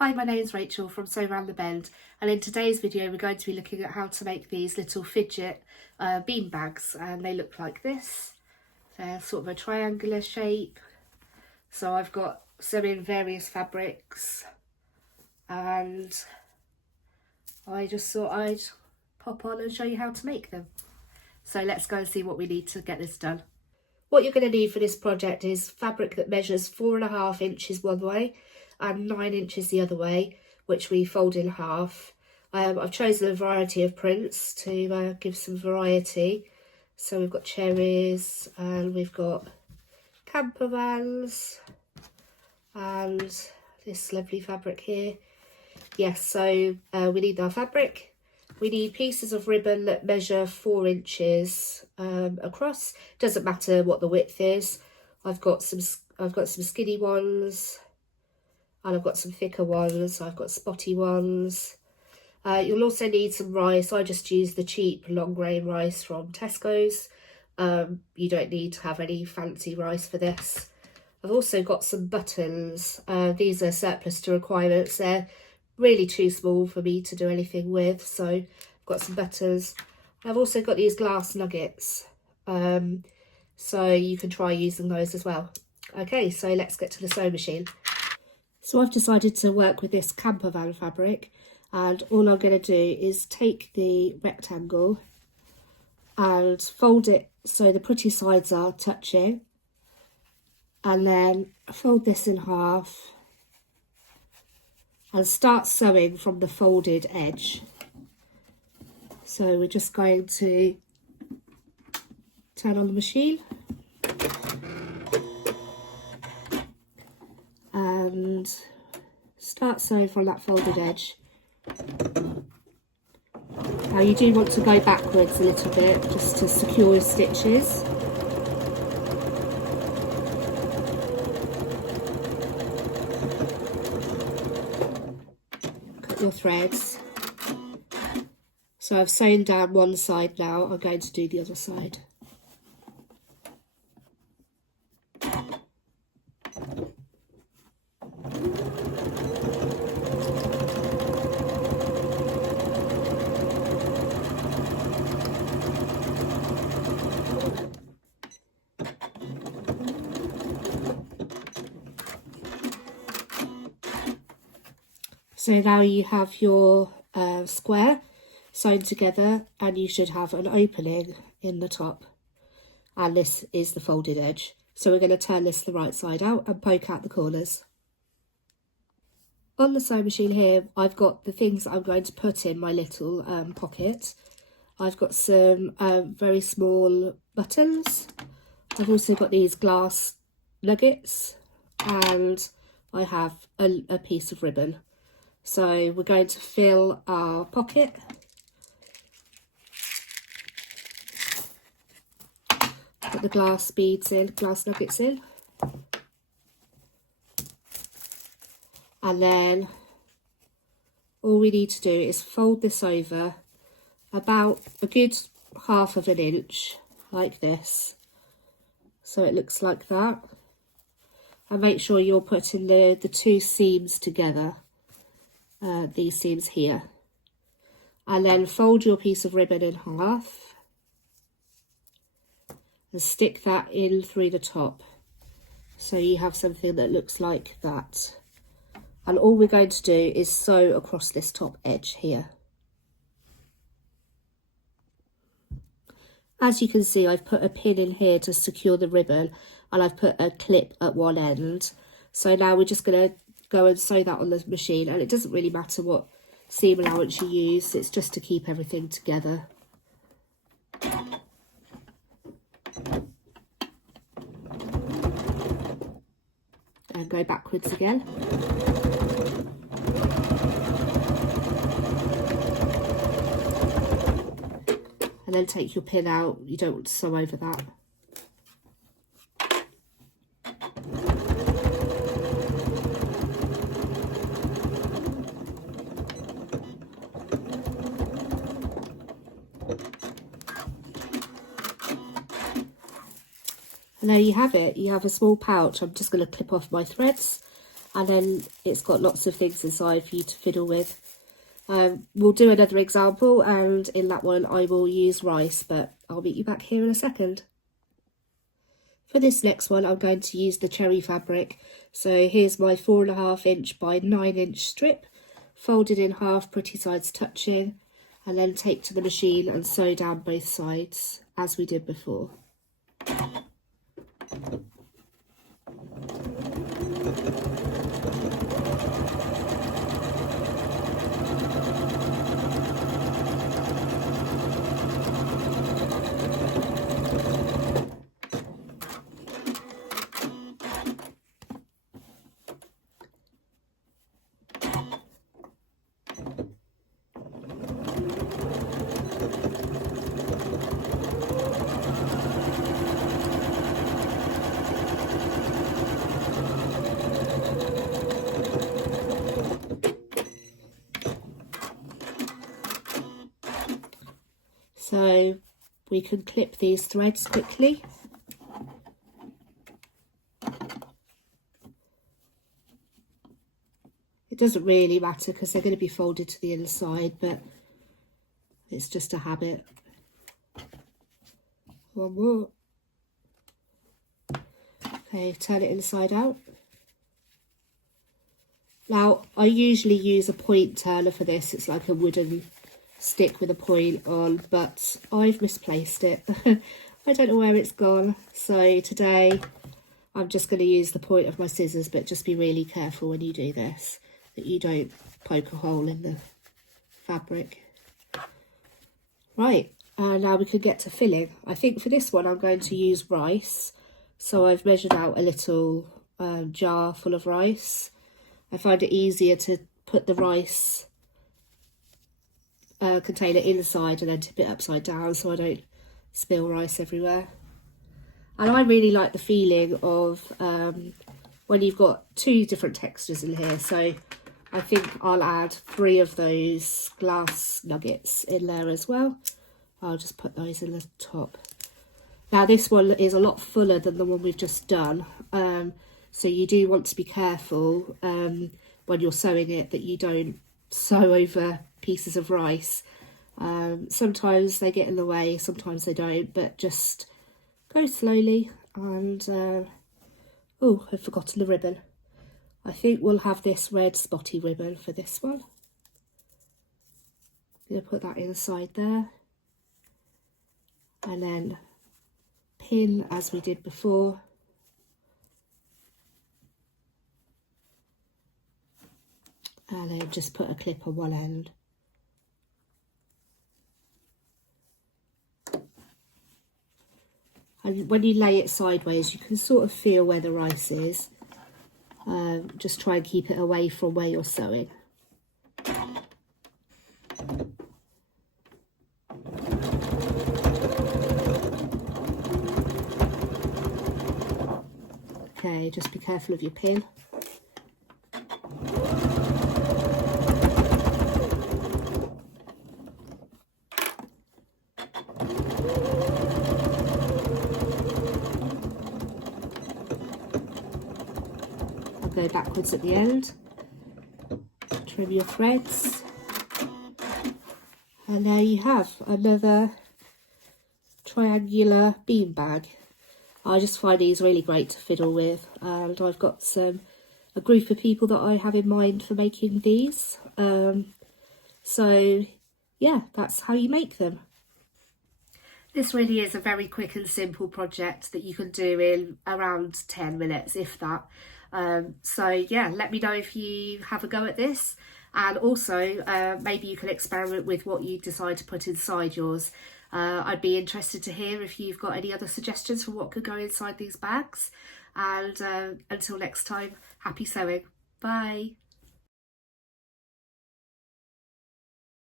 Hi, my name is Rachel from Sew Round the Bend, and in today's video we're going to be looking at how to make these little fidget bean bags, and they look like this. They're sort of a triangular shape. So I've got some in various fabrics, and I just thought I'd pop on and show you how to make them. So let's go and see what we need to get this done. What you're going to need for this project is fabric that measures 4.5 inches one way and 9 inches the other way, which we fold in half. I've chosen a variety of prints to give some variety. So we've got cherries, and we've got camper vans, and this lovely fabric here. Yes, so we need our fabric. We need pieces of ribbon that measure 4 inches across. Doesn't matter what the width is. I've got some skinny ones, and I've got some thicker ones. I've got spotty ones. You'll also need some rice. I just use the cheap long grain rice from Tesco's. You don't need to have any fancy rice for this. I've also got some buttons. These are surplus to requirements. They're really too small for me to do anything with, so I've got some buttons. I've also got these glass nuggets, so you can try using those as well. Okay, so let's get to the sewing machine. So I've decided to work with this camper van fabric, and all I'm going to do is take the rectangle and fold it so the pretty sides are touching, and then fold this in half and start sewing from the folded edge. So we're just going to turn on the machine and start sewing from that folded edge. Now you do want to go backwards a little bit just to secure your stitches. Cut your threads. So I've sewn down one side now, I'm going to do the other side. So now you have your square sewn together, and you should have an opening in the top, and this is the folded edge. So we're going to turn this the right side out and poke out the corners. On the sewing machine here, I've got the things that I'm going to put in my little pocket. I've got some very small buttons. I've also got these glass nuggets, and I have a piece of ribbon. So we're going to fill our pocket. Put the glass beads in, glass nuggets in. And then all we need to do is fold this over about a good 1/2 inch, like this. So it looks like that. And make sure you're putting the two seams together. These seams here, and then fold your piece of ribbon in half and stick that in through the top, so you have something that looks like that. And all we're going to do is sew across this top edge here. As you can see, I've put a pin in here to secure the ribbon, and I've put a clip at one end. So now we're just going to go and sew that on the machine, and it doesn't really matter what seam allowance you use, it's just to keep everything together. And go backwards again. And then take your pin out, you don't want to sew over that. And there you have it. You have a small pouch. I'm just going to clip off my threads and then it's got lots of things inside for you to fiddle with. We'll do another example, and in that one I will use rice, but I'll meet you back here in a second. For this next one, I'm going to use the cherry fabric. So here's my 4.5 inch by 9 inch strip, folded in half, pretty sides touching, and then take to the machine and sew down both sides as we did before. So we can clip these threads quickly. It doesn't really matter because they're going to be folded to the inside, but it's just a habit. One more. Okay, turn it inside out. Now, I usually use a point turner for this. It's like a wooden stick with a point on, but I've misplaced it. I don't know where it's gone, so today I'm just going to use the point of my scissors, but just be really careful when you do this that you don't poke a hole in the fabric. Right, and now we can get to filling. I think for this one I'm going to use rice, so I've measured out a little jar full of rice. I find it easier to put the rice container inside and then tip it upside down so I don't spill rice everywhere. And I really like the feeling of when you've got 2 different textures in here, so I think I'll add 3 of those glass nuggets in there as well. I'll just put those in the top. Now this one is a lot fuller than the one we've just done, so you do want to be careful when you're sewing it that you don't sew over pieces of rice. Sometimes they get in the way, sometimes they don't, but just go slowly. And oh, I've forgotten the ribbon. I think we'll have this red spotty ribbon for this one. I'm going to put that inside there, and then pin as we did before. And then just put a clip on one end. And when you lay it sideways, you can sort of feel where the rice is. Just try and keep it away from where you're sewing. Okay, just be careful of your pin. Go backwards at the end, trim your threads, and there you have another triangular bean bag. I just find these really great to fiddle with, and I've got a group of people that I have in mind for making these. So yeah, that's how you make them. This really is a very quick and simple project that you can do in around 10 minutes, if that. So yeah, let me know if you have a go at this, and also maybe you can experiment with what you decide to put inside yours. I'd be interested to hear if you've got any other suggestions for what could go inside these bags, and until next time, happy sewing. Bye.